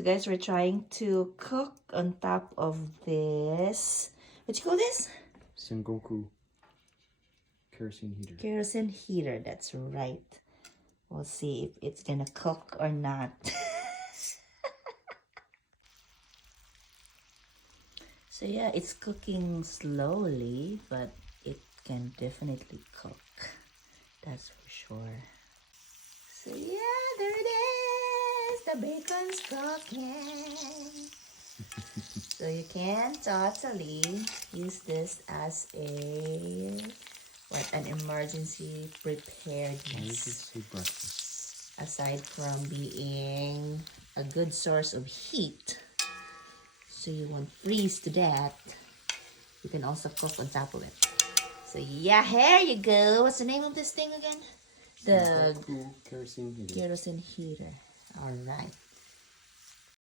So guys, we're trying to cook on top of this. What you call this? Sengoku kerosene heater. Kerosene heater, that's right. We'll see if it's gonna cook or not. So yeah, it's cooking slowly, but it can definitely cook. That's for sure. So yeah, there it is. The bacon's cooking. So you can totally use this as an emergency preparedness. Breakfast. Aside from being a good source of heat, so you won't freeze to death, you can also cook on top of it. So yeah, here you go. What's the name of this thing again? The Kerosene heater. kerosene heater. All right.